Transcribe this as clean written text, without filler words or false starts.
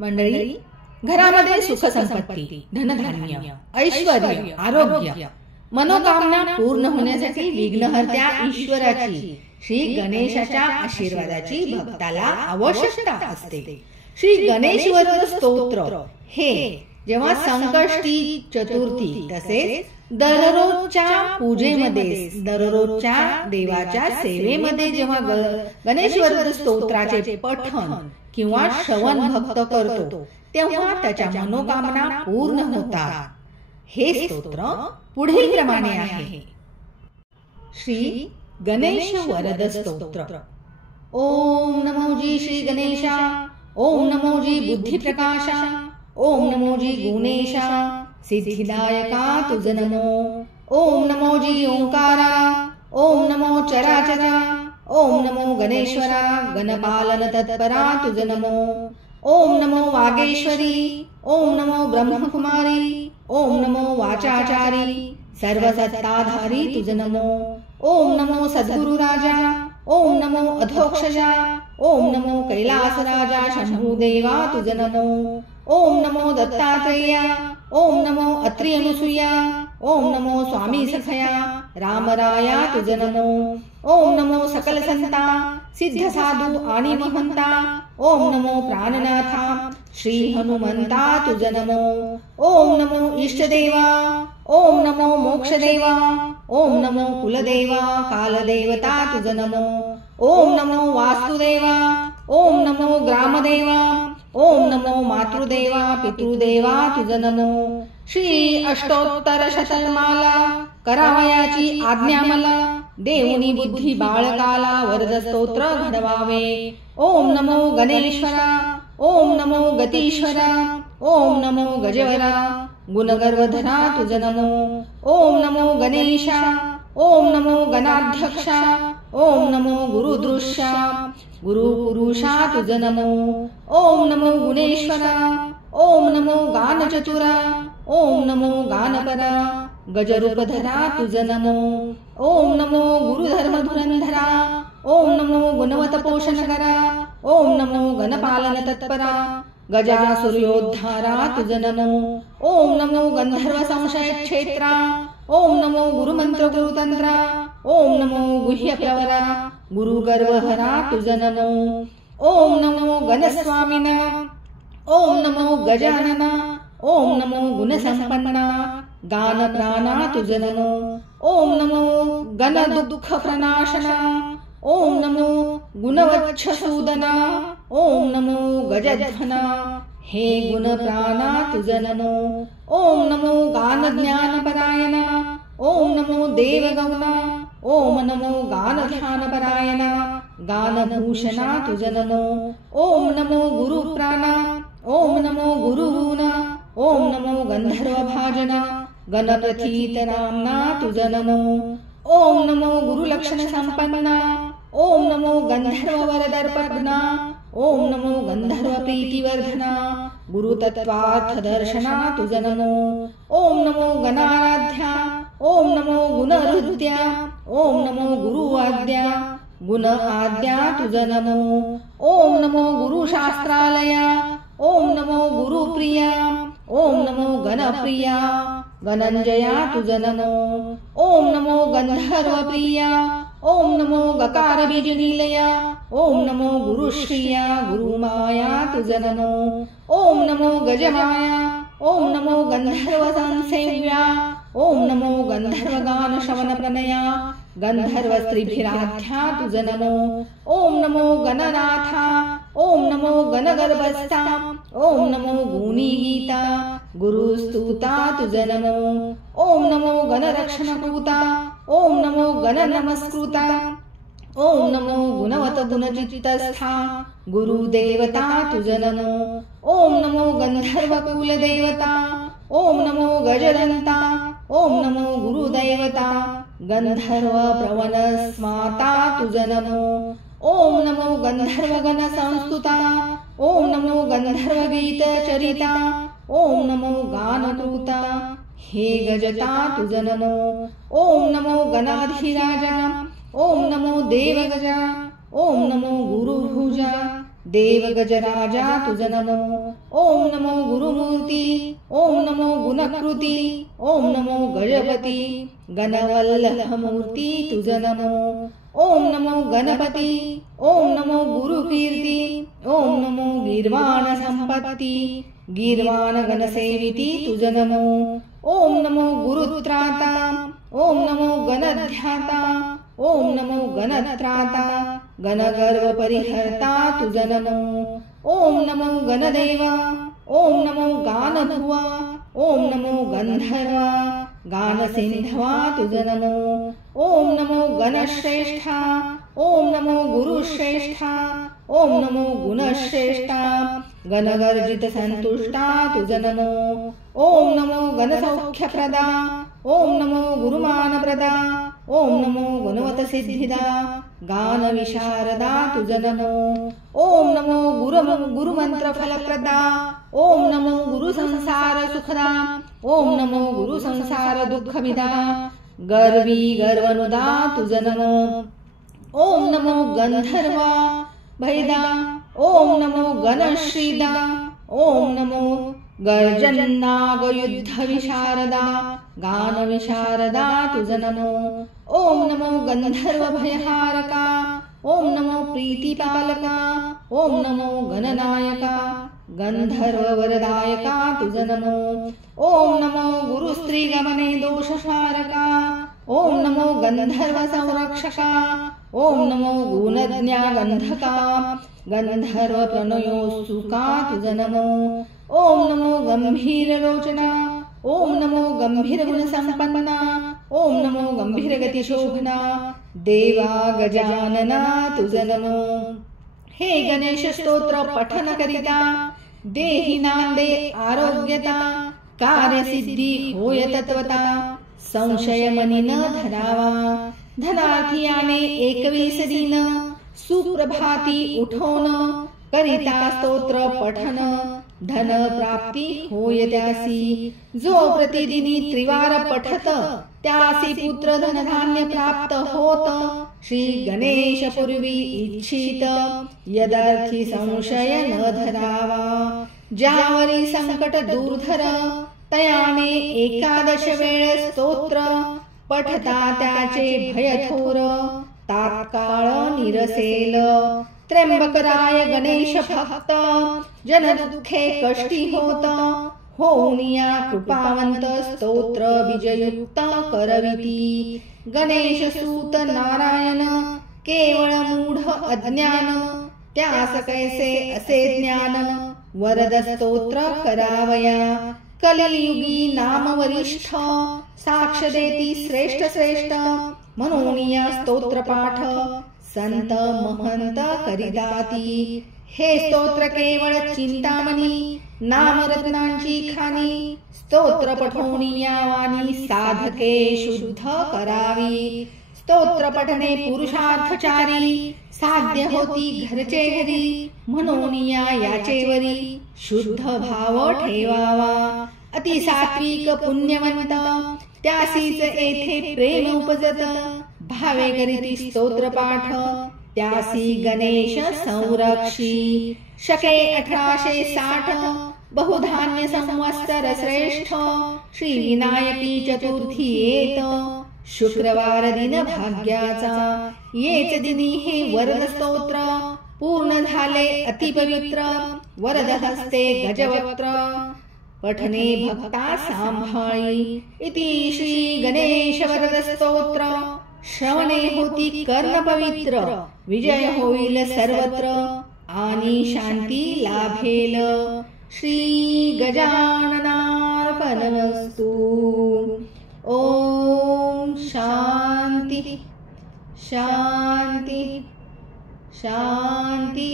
मंडळी, घरामध्ये सुख संपत्ती, धनधान्य, ऐश्वर्य, आरोग्य, मनोकामना पूर्ण होण्यासाठी विघ्नहर्त्या ईश्वराची, श्री गणेशाच्या आशीर्वादाची भक्ताला आवश्यकता असते. श्री गणेश वरद स्तोत्र हे जेव्हा संकष्टी, चतुर्थी तसेच दररोजच्या पूजेमध्ये, दररोजच्या देवाच्या सेवेमध्ये जेव्हा गणेश वरद स्तोत्राचे पठण किंवा श्रवण भक्त करतो तेव्हा त्याच्या मनोकामना पूर्ण होतात. हे स्तोत्र पुढील प्रमाणे आहे. श्री गणेश वरद स्तोत्र. ओम नमो जी श्री गणेशा, ओम नमो जी बुद्धी प्रकाशा, ओम नमो जी गुणेशा, सिद्धिदायका तुझ नमो. ओम नमो जी ओंकारा, ओम नमो चराचरा, ओम नमो गणेश्वरा, गणपालन तत्परा तुझ नमो. ओम नमो वागेश्वरी, ओम नमो ब्रह्मकुमारी, ओम नमो वाचाचारी, सर्वसत्ताधारी तुझ नमो. ओम नमो सद्गुरु राजा, ओम नमो अधोक्षजा, ओम नमो कैलास राजा शंभुदेवा तुझ नमो. ओम नमो दत्तात्रेया, ओम नमो अत्रि अनुसुया, ओम नमो स्वामी सखया रामराया तुझ नमो. ओम नमो सकल संता, सिद्ध साधू आणि महंता, ओम नमो प्राणनाथा, श्री हनुमंता तुझ नमो. ओम नमो इष्टदेवा, ओम नमो मोक्षदेवा, ओम नमो कुलदेवा कालदेवता तुझ नमो. ओम नमो वास्तुदेवा, ओम नमो ग्रामदेवा, ओम नमो मातृदेवा पितृदेवा तुझ नमो. श्री अष्टोत्तर शतमाला करावयाची आज्ञा मला, देऊनी बुद्धी बाळकाला वरद स्तोत्र घडवावे. ओम नमो गणेश्वरा, ओम नमो गतीश्वरा, ओम नमो गजवरा, गुणगर्वधरा तुझ नमो. ओम नमो गणेशा, ओम नमो गणाध्यक्षा, ओम नमो गुरुदृश्या, गुरुपुरुषा तुझ नमो. ओम नमो गुणेश्वरा, ओम नमो गानचतुरा, ओम नमो गानपरा, गजरूपधरा तुझ नमो. ओम नमो गुरुधर्मधुरंधरा, ओम नमो गुणवत पोषणकरा, ओम नमो गणपालन तत्परा, गजासुरयोद्धारा तुझ नमो. ओम नमो गंधर्व संशय क्षेत्रा, ओम नमो गुरुमंत्र गुरुतंत्रा, ओम नमो गुह्य प्रवरा, गुरुगर्वहरा तुझ नमो. ओम नमो गणस्वामिना, ओम नमो गजानना, ओम नमो गुणसंपन्ना, गान प्राणा तुझ नमो. ओम नमो गण दुःख प्रनाशना, ओम नमो गुणवच्छसूदना, ओम नमो गजध्वना, हे गुण प्राणा तुझ नमो. ओम नमो गान ज्ञान परायणा, ओम नमो देवगौना, ओम नमो गान ध्यान परायणा, गानभूषणा तुझ नमो. ओम नमो गुरु प्राणा, ओम नमो गुरुरूना, ओम नमो गंधर्व भाजना, गणप्रथित नामना तुझ नमो. ओम नमो गुरुलक्षण संपन्ना, ओम नमो गंधर्व वरदर्पज्ञा, ओम नमो गंधर्व प्रीतिवर्धना, गुरुतत्वार्थ दर्शना तुझ नमो. ओम नमो गणाराध्या, ओम नमो गुणहृद्या, ओम नमो गुरुवाद्या, गुण आद्या तुझ नमो. ओम नमो गुरुशास्त्रालया, ओम नमो गुरुप्रिया, ओम नमो गणप्रिया, गणंजया तुझ नमो. ओम नमो गंधर्वप्रिया, ओम नमो गकार बीजनिलया, ओम नमो गुरुश्रिया, गुरुमाया तुझ नमो. ओम नमो गजमाया, ओम नमो गंधर्व संसेव्या, ओम नमो गंधर्व गान श्रवण प्रणया, गंधर्व स्त्रीभिराध्या तुझ नमो. ओम नमो गणनाथा, ओम नमो गणगर्भस्था, ओम नमो गुणीगीता, गुरुस्तुता तुझ नमो. ओम नमो गणरक्षणपूता, ओम नमो गण नमस्कृता, ओम नमो गुणवत गुणचित्तस्था, गुरुदेवता तुझ नमो. ओम नमो गंधर्व कुलदेवता, ओम नमो गजदंता, ओम नमो गुरुदैवता, गंधर्व प्रवन स्माता तुझ नमो. ओम नमो गंधर्व गण संस्तुता, ओम नमो गंधर्व गीत चरिता, ओम नमो गानकृता, हे गजता तुझ नमो. ओम नमो गणाधिराजा, ओम नमो देवगजा, ओम नमो गुरुभुजा, देव गजराजा तुझ नमो. ओम नमो गुरुमूर्ती. ओम नमो गुणकृती. ओम नमो गजपती. गणवल्लभ मूर्ती तुझ नमो. ओम नमो गणपती. ओम नमो गुरुकीर्ती. ओम नमो गीर्वाण संपत्ती. गीर्वाण गणसेविती तुझ नमो. ओम नमो गुरुत्राता. ओम नमो गणध्याता. ओम नमो गणत्राता. गणगर्व परिहर्ता तुझ नमो. ओम नमो गणदेवा. ओम नमो गानभुवा. ओम नमो गंधर्वा. गानसिंधवा तुझ नमो. ओम नमो गणश्रेष्ठा. ओम नमो गुरुश्रेष्ठा. ओम नमो गुणश्रेष्ठा. गणगर्जित संतुष्टा तुझ नमो. ओम नमो गणसौख्यप्रदा. ओम नमो गुरुमानप्रदा. ओम नमो गुणवत सिद्धिदा. गान विशारदा तुझ नमो. ओम नमो गुरुमंत्र फलप्रदा. ओम नमो गुरु संसार सुखदा. ओम नमो गुरु संसार दुःखमिदा. गर्वी गर्वनुदा तुझ नमो. ओम नमो गंधर्वा भैदा. ओम नमो गणश्रीदा. ओम नमो गर्जन्नाग युद्ध विशारदा. गान विशारदा तुझ नमो. ओम नमो गंधर्व भयहारका. ओम नमो प्रीतिपालका. ओम नमो गणनायका. गंधर्व वरदायका तुझ नमो. ओम नमो गुरुस्त्री गमने दोषहारका. ओम नमो गंधर्व संरक्षका. ओम नमो गुणज्ञा गंधका. गंधर्व प्रणयोत्सुका तुझ नमो. ओम नमो गंभीर लोचना. ओम नमो गंभीर गुण संपन्ना. ओम नमो गंभीर गती शोभना. देवा गजानना तुझ नमो. हे गणेश स्तोत्र पठन करिता देहि नांदे आरोग्यता. कार्यसिद्धी होय तत्वता. संशय मनी न धरावा. धनार्थियाने 21 दिन सुप्रभाती उठोन करिता स्तोत्र पठन. धन प्राप्ती होय त्यासी. जो प्रतिदिनी त्रिवार पठत त्यासी पुत्र धनधान्य प्राप्त होत. श्री गणेश पूर्वी इच्छित यदर्थी संशय न धरावा. ज्यावरी संकट दूरधर तयाने 11 वेळ स्तोत्र पठता त्याचे भय थोर. तात्काळ निरसेल. त्र्यंबकराय गणेश भक्त जन दुःखे कष्टी होत. होऊनिया कृपावंत स्तोत्र बीजयुक्त करविती. गणेश सूत नारायण केवळ मूढ अज्ञान. त्यास कैसे असे ज्ञान. वरद स्तोत्र करावया. कलियुगी नाम वरिष्ठ साक्ष देती श्रेष्ठ श्रेष्ठ. म्हणून या स्तोत्र पाठ संत महंत करिताती. हे स्तोत्र केवळ चिंतामणी नामरत्नांची खाणी. स्तोत्र पठोनिया वाणी साधके शुद्ध करावी. स्तोत्र पठणे पुरुषार्थचारी साध्य होती घरचे घरी. म्हणून याचेवरी शुद्ध भाव ठेवावा. अति सात्विक पुण्यवंत त्यासीच येथे प्रेम उपजत. भावे करीती स्तोत्र पाठ त्यासी गणेश संरक्षी. शके 1860 बहुधान्य संवत्सर श्रेष्ठ. श्री विनायकी चतुर्थी येत. शुक्रवार दिन भाग्याचा. येच दिनी हे वरद स्तोत्र पूर्ण झाले अतिपवित्र. वरद हस्ते गजवक्त्र पठने भक्ता सांभाळी. इति श्री गणेश वरद स्तोत्र. श्रवणे होती कर्ण पवित्र. विजय होईल सर्वत्र आणि शांती लाभेल. श्री गजाननार्पणमस्तु. ओम शांती शांती शांती.